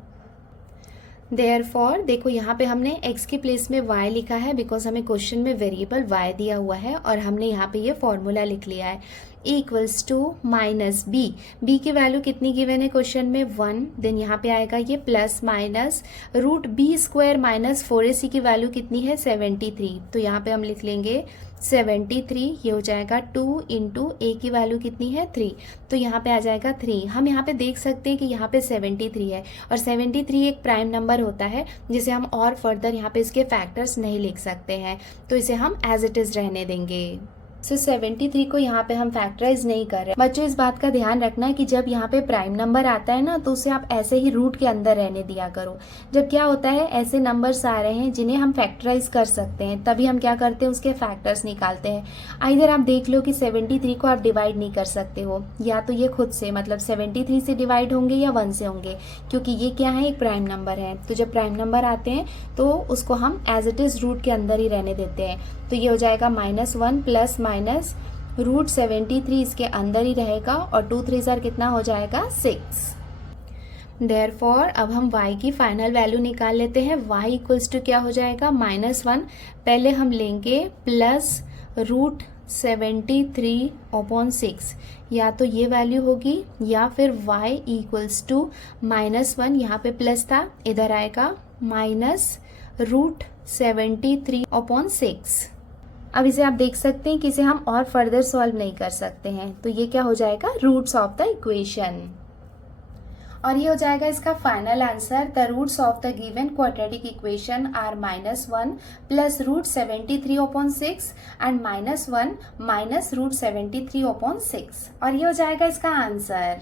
देयरफॉर देखो यहाँ पे हमने x के प्लेस में y लिखा है बिकॉज हमें क्वेश्चन में वेरिएबल y दिया हुआ है, और हमने यहाँ पे ये फॉर्मूला लिख लिया है, इक्वल्स टू माइनस b की वैल्यू कितनी गिवन है क्वेश्चन में, 1। देन यहाँ पे आएगा ये plus minus √b² minus 4ac की वैल्यू कितनी है, 73। तो यहाँ पे हम लिख लेंगे 73, ये हो जाएगा 2 इंटू a की वैल्यू कितनी है, 3। तो यहाँ पे आ जाएगा 3। हम यहाँ पे देख सकते हैं कि यहाँ पे 73 है, और 73 एक प्राइम नंबर होता है जिसे हम और फर्दर यहाँ पे इसके फैक्टर्स नहीं लिख सकते हैं, तो इसे हम एज इट इज़ रहने देंगे। सो 73 को यहाँ पे हम फैक्टराइज नहीं कर रहे। बच्चों इस बात का ध्यान रखना है कि जब यहाँ पे प्राइम नंबर आता है ना, तो उसे आप ऐसे ही रूट के अंदर रहने दिया करो। जब क्या होता है, ऐसे नंबर्स आ रहे हैं जिन्हें हम फैक्टराइज कर सकते हैं, तभी हम क्या करते हैं, उसके फैक्टर्स निकालते हैं। इधर आप देख लो कि 73 को आप डिवाइड नहीं कर सकते हो, या तो ये खुद से मतलब 73 से डिवाइड होंगे या 1 से होंगे, क्योंकि ये क्या है, एक प्राइम नंबर है। तो जब प्राइम नंबर आते हैं तो उसको हम एज इट इज़ रूट के अंदर ही रहने देते हैं। तो ये हो जाएगा -1 प्लस माइनस √73 इसके अंदर ही रहेगा, और 2 3 ज़र कितना हो जाएगा, 6। देयरफॉर अब हम y की फाइनल वैल्यू निकाल लेते हैं। y इक्वल्स टू क्या हो जाएगा, -1। पहले हम लेंगे प्लस √73/6, या तो ये वैल्यू होगी, या फिर y इक्वल्स टू -1, यहाँ पे प्लस था, इधर आएगा माइनस √73/6। अब इसे आप देख सकते हैं कि इसे हम और फर्दर सॉल्व नहीं कर सकते हैं, तो ये क्या हो जाएगा, रूट्स ऑफ द इक्वेशन। और ये हो जाएगा इसका final answer. The roots of the given quadratic equation are -1 plus √73/6 and -1 minus √73/6। और ये हो जाएगा इसका आंसर।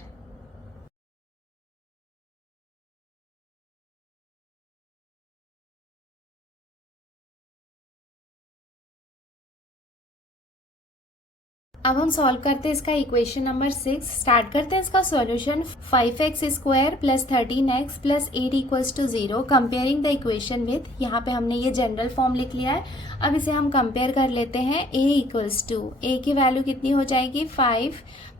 अब हम सॉल्व करते हैं इसका इक्वेशन नंबर 6। स्टार्ट करते हैं इसका solution. 5x² plus 13x plus 8 equals to 0। Comparing the equation with, यहाँ पे हमने ये जनरल फॉर्म लिख लिया है। अब इसे हम कंपेयर कर लेते हैं। a इक्वल्स टू, a की वैल्यू कितनी हो जाएगी 5,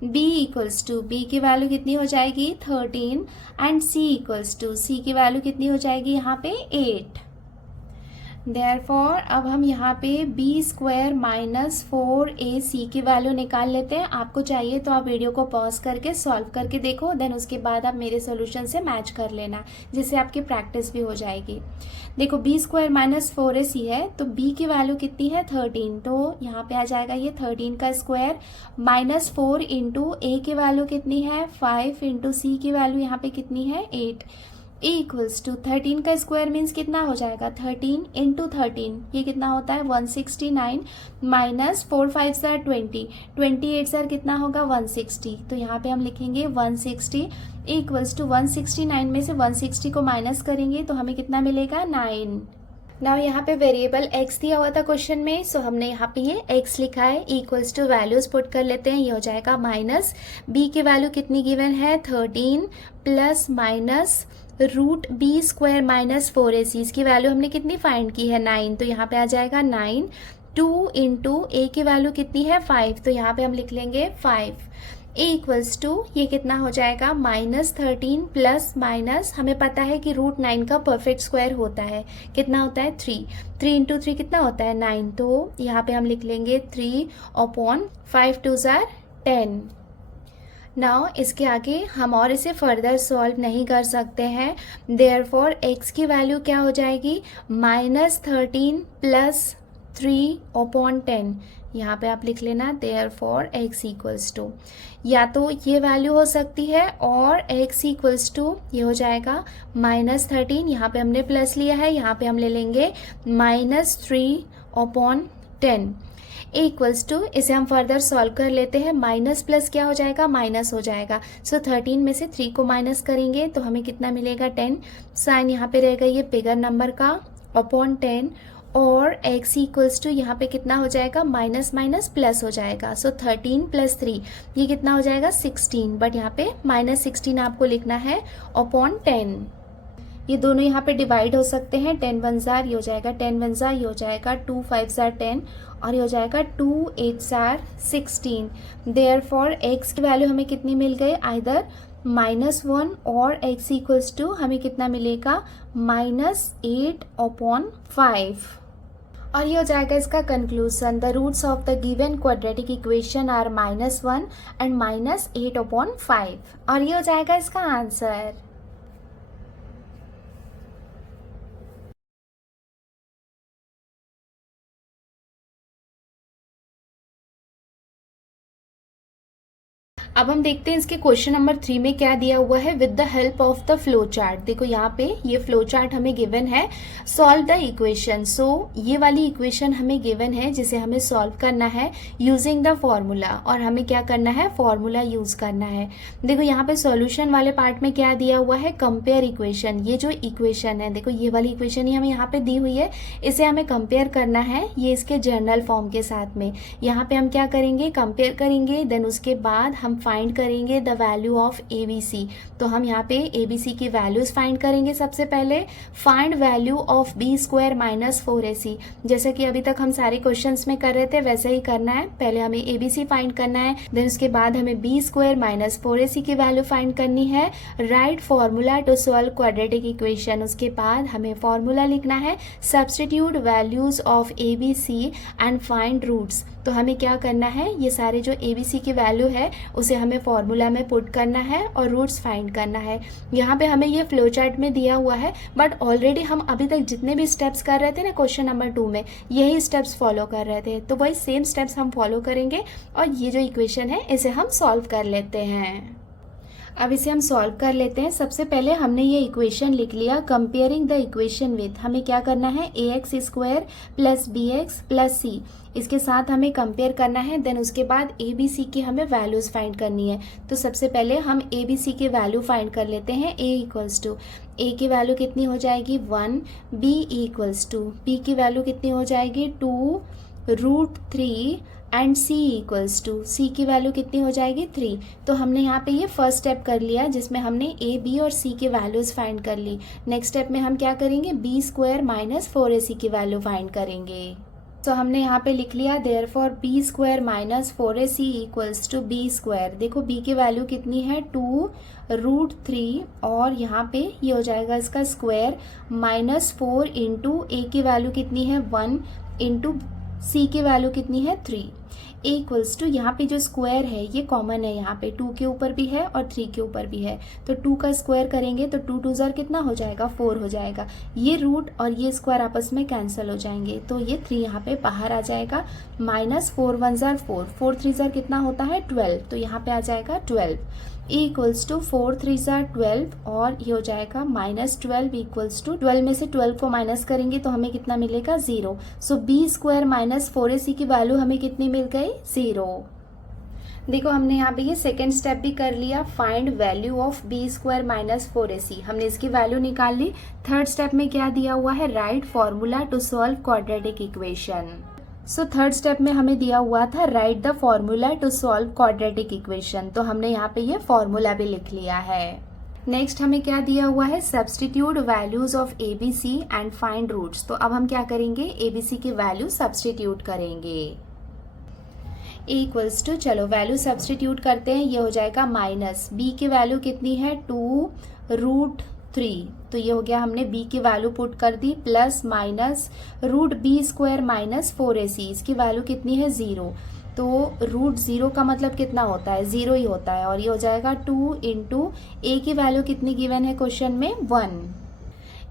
b इक्वल्स टू, b की वैल्यू कितनी हो जाएगी 13 and c equals to, c की वैल्यू कितनी हो जाएगी यहाँ पे 8। देयरफॉर अब हम यहाँ पे b² माइनस 4ac की वैल्यू निकाल लेते हैं। आपको चाहिए तो आप वीडियो को पॉज करके सॉल्व करके देखो, देन उसके बाद आप मेरे सॉल्यूशन से मैच कर लेना, जिससे आपकी प्रैक्टिस भी हो जाएगी। देखो b² माइनस 4ac है, तो b की वैल्यू कितनी है 13, तो यहाँ पे आ जाएगा ये 13 का स्क्वायर माइनस 4 इंटू a की वैल्यू कितनी है 5 इंटू c की वैल्यू यहाँ पे कितनी है 8 इक्वल्स टू 13 का स्क्वायर मीन्स कितना हो जाएगा 13 इंटू 13, ये कितना होता है 169 माइनस 4 5 सर 20, 28 सर कितना होगा 160। तो यहाँ पे हम लिखेंगे 160 इक्वल्स टू 169 में से 160 को माइनस करेंगे तो हमें कितना मिलेगा 9। नाउ यहाँ पे वेरिएबल x दिया हुआ था क्वेश्चन में, सो हमने यहाँ पे ये x लिखा है। इक्वल्स टू वैल्यूज पुट कर लेते हैं, ये हो जाएगा माइनस b की वैल्यू कितनी गिवन है 13 plus minus √b² minus 4ac, इसकी वैल्यू हमने कितनी फाइंड की है 9, तो यहाँ पे आ जाएगा 9। 2 इंटू a की वैल्यू कितनी है 5, तो यहाँ पे हम लिख लेंगे 5 इक्वल्स टू, ये कितना हो जाएगा -13 प्लस माइनस, हमें पता है कि √9 का परफेक्ट स्क्वायर होता है, कितना होता है 3, 3 इंटू 3 कितना होता है 9, तो यहाँ पे हम लिख लेंगे 3/5 2 ज़ार 10। नाउ इसके आगे हम और इसे फर्दर सॉल्व नहीं कर सकते हैं, देयरफॉर x की वैल्यू क्या हो जाएगी -13 प्लस 3/10, यहाँ पे आप लिख लेना देयरफॉर x इक्वल्स टू, या तो ये वैल्यू हो सकती है और x इक्वल्स टू ये हो जाएगा -13, यहाँ पे हमने प्लस लिया है, यहाँ पे हम ले लेंगे -3/10 इक्वल्स टू, इसे हम फर्दर सॉल्व कर लेते हैं। माइनस प्लस क्या हो जाएगा माइनस हो जाएगा, सो 13 में से 3 को माइनस करेंगे तो हमें कितना मिलेगा 10। साइन यहाँ पे रहेगा ये बिगर नंबर का अपॉन 10, और x इक्वल्स टू यहाँ पे कितना हो जाएगा माइनस माइनस प्लस हो जाएगा, सो 13 प्लस 3 ये कितना हो जाएगा 16, बट यहाँ पे -16 आपको लिखना है अपॉन 10। ये दोनों यहाँ पे डिवाइड हो सकते हैं, 10 1 ज़ार ये हो जाएगा 10 1 ज़ार ये हो जाएगा 2 5 ज़ार 10 और ये हो जाएगा 2 8 ज़ार 16। देयरफॉर x की वैल्यू हमें कितनी मिल गई, आइदर -1 और x इक्वल्स टू हमें कितना मिलेगा -8/5। और ये हो जाएगा इसका conclusion. The roots of the given quadratic equation are -1 and -8/5। और ये हो जाएगा इसका आंसर। अब हम देखते हैं इसके क्वेश्चन नंबर 3 में क्या दिया हुआ है। With the help of the flow chart, देखो यहाँ पे ये फ्लो चार्ट हमें गिवन है। सॉल्व द इक्वेशन, सो ये वाली इक्वेशन हमें गिवन है जिसे हमें सॉल्व करना है यूजिंग द फॉर्मूला, और हमें क्या करना है फॉर्मूला यूज करना है। देखो यहाँ पे सॉल्यूशन वाले पार्ट में क्या दिया हुआ है, कंपेयर इक्वेशन। ये जो इक्वेशन है, देखो ये वाली इक्वेशन ही हमें यहाँ पे दी हुई है, इसे हमें कंपेयर करना है ये इसके जर्नल फॉर्म के साथ में। यहाँ पे हम क्या करेंगे, कंपेयर करेंगे, देन उसके बाद हम फाइंड करेंगे द वैल्यू ऑफ ABC। तो हम यहाँ पे ABC की वैल्यूज फाइंड करेंगे। सबसे पहले find value of B² minus 4AC, जैसे कि अभी तक हम सारे क्वेश्चंस में कर रहे थे वैसे ही करना है। पहले हमें ABC फाइंड करना है, देन उसके बाद हमें B² माइनस 4AC की वैल्यू फाइंड करनी है। Write formula to solve quadratic equation, उसके बाद हमें फॉर्मूला लिखना है। Substitute values of ABC and find roots, तो हमें क्या करना है, ये सारे जो ABC की वैल्यू है उसे हमें फॉर्मूला में पुट करना है और रूट्स फाइंड करना है। यहाँ पे हमें ये फ्लो चार्ट में दिया हुआ है, बट ऑलरेडी हम अभी तक जितने भी स्टेप्स कर रहे थे ना क्वेश्चन नंबर 2 में, यही स्टेप्स फॉलो कर रहे थे, तो वही सेम स्टेप्स हम फॉलो करेंगे और ये जो इक्वेशन है इसे हम सॉल्व कर लेते हैं। अब इसे हम सॉल्व कर लेते हैं। सबसे पहले हमने ये इक्वेशन लिख लिया, कंपेयरिंग द इक्वेशन विथ, हमें क्या करना है, ax² plus bx plus c, इसके साथ हमें कंपेयर करना है। देन उसके बाद ABC की हमें वैल्यूज़ फाइंड करनी है। तो सबसे पहले हम ABC की वैल्यू फाइंड कर लेते हैं। A की वैल्यू कितनी हो जाएगी 1, B की वैल्यू कितनी हो जाएगी 2√3 एंड C की वैल्यू कितनी हो जाएगी 3। तो हमने यहाँ पे ये फर्स्ट स्टेप कर लिया जिसमें हमने A, B और C की वैल्यूज़ फाइंड कर ली। नेक्स्ट स्टेप में हम क्या करेंगे, B² माइनस 4AC की वैल्यू फाइंड करेंगे। तो हमने यहाँ पे लिख लिया therefore B² minus 4AC equals to B²। देखो B की वैल्यू कितनी है 2√3 और यहाँ पे ये हो जाएगा इसका स्क्वायर माइनस 4 इंटू A की वैल्यू कितनी है 1 इंटू C की वैल्यू कितनी है 3 इक्वल्स टू, यहाँ पे जो स्क्वायर है ये कॉमन है, यहाँ पे 2 के ऊपर भी है और 3 के ऊपर भी है, तो 2 का स्क्वायर करेंगे तो 2 2 कितना हो जाएगा 4 हो जाएगा। ये रूट और ये स्क्वायर आपस में कैंसिल हो जाएंगे, तो ये 3 यहाँ पे बाहर आ जाएगा। माइनस 4 1 4, 4 3 कितना होता है 12, तो यहाँ पे आ जाएगा 12 इक्वल्स टू 4 3 12 और ये हो जाएगा माइनस 12 इक्वल्स टू 12 में से 12 को माइनस करेंगे तो हमें कितना मिलेगा 0। सो B² माइनस 4AC की वैल्यू हमें कितनी मिल गई 0। देखो हमने यहाँ पे ये सेकेंड स्टेप भी कर लिया, find value of B² minus 4AC, हमने इसकी वैल्यू निकाल ली। थर्ड स्टेप में क्या दिया हुआ है, write formula to solve quadratic equation. So third step में हमें दिया हुआ था write the formula to solve quadratic equation, तो हमने यहाँ पे ये फॉर्मूला भी लिख लिया है। नेक्स्ट हमें क्या दिया हुआ है, substitute values of ABC and find roots. तो अब हम क्या करेंगे, ABC की वैल्यू सब्सटीट्यूट करेंगे इक्वल्स टू, चलो वैल्यू सब्सटीट्यूट करते हैं, ये हो जाएगा माइनस B की वैल्यू कितनी है 2√3, तो ये हो गया, हमने B की वैल्यू पुट कर दी, plus minus √B² minus 4AC, इसकी वैल्यू कितनी है 0, तो √0 का मतलब कितना होता है 0 ही होता है, और ये हो जाएगा 2 इंटू A की वैल्यू कितनी गिवन है क्वेश्चन में 1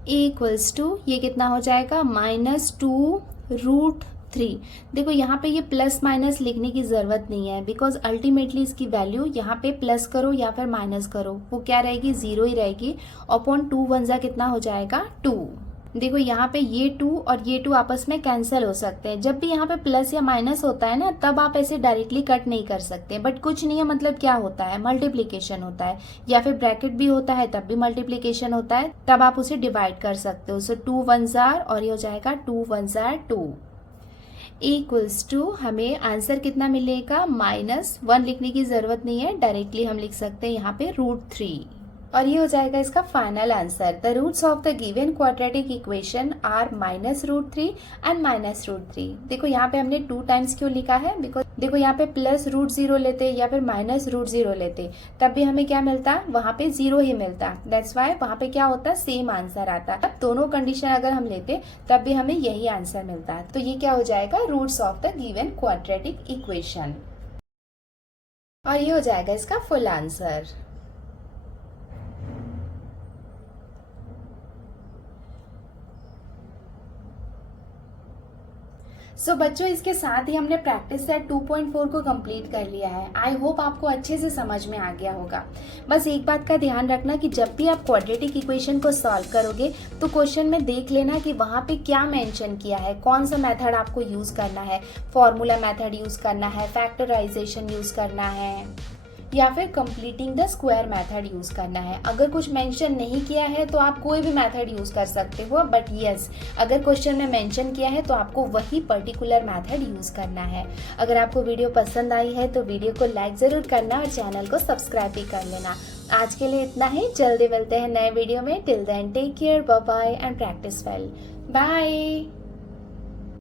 इक्वल्स टू, ये कितना हो जाएगा -2√3। देखो यहाँ पे ये प्लस माइनस लिखने की ज़रूरत नहीं है, बिकॉज अल्टीमेटली इसकी वैल्यू यहाँ पे प्लस करो या फिर माइनस करो वो क्या रहेगी 0 ही रहेगी। अपॉन 2 1 कितना हो जाएगा 2। देखो यहाँ पे ये 2 और ये 2 आपस में कैंसिल हो सकते हैं। जब भी यहाँ पे प्लस या माइनस होता है ना, तब आप ऐसे डायरेक्टली कट नहीं कर सकते, बट कुछ नहीं है, मतलब क्या होता है मल्टीप्लीकेशन होता है, या फिर ब्रैकेट भी होता है तब भी मल्टीप्लीकेशन होता है, तब आप उसे डिवाइड कर सकते हो। सो 2 1 और ये हो जाएगा 2 1 2 इक्वल्स टू, हमें आंसर कितना मिलेगा -1 लिखने की जरूरत नहीं है, डायरेक्टली हम लिख सकते हैं यहाँ पे √3 और ये हो जाएगा इसका final answer. The roots of the given quadratic equation are -√3 and -√3। देखो यहाँ पे हमने 2 टाइम्स क्यों लिखा है, बिकॉज देखो यहाँ पे +√0 लेते या फिर -√0 लेते तब भी हमें क्या मिलता, वहाँ पे 0 ही मिलता। दैट्स वाई वहाँ पे क्या होता, सेम आंसर आता। अब दोनों कंडीशन अगर हम लेते तब भी हमें यही आंसर मिलता। तो ये क्या हो जाएगा, roots of the given quadratic equation, और ये हो जाएगा इसका फुल आंसर। सो बच्चों, इसके साथ ही हमने प्रैक्टिस सेट 2.4 को कंप्लीट कर लिया है। आई होप आपको अच्छे से समझ में आ गया होगा। बस एक बात का ध्यान रखना कि जब भी आप क्वाड्रेटिक इक्वेशन को सॉल्व करोगे तो क्वेश्चन में देख लेना कि वहाँ पे क्या मेंशन किया है, कौन सा मेथड आपको यूज़ करना है, फॉर्मूला मेथड यूज़ करना है, फैक्टराइजेशन यूज़ करना है, या फिर completing the square method use करना है। अगर कुछ मेंशन नहीं किया है तो आप कोई भी मेथड यूज कर सकते हो, बट यस अगर क्वेश्चन में मेंशन किया है तो आपको वही पर्टिकुलर मेथड यूज करना है। अगर आपको वीडियो पसंद आई है तो वीडियो को लाइक जरूर करना और चैनल को सब्सक्राइब भी कर लेना। आज के लिए इतना ही, जल्दी मिलते हैं नए वीडियो में। Till then take care, bye bye and practice well. Bye.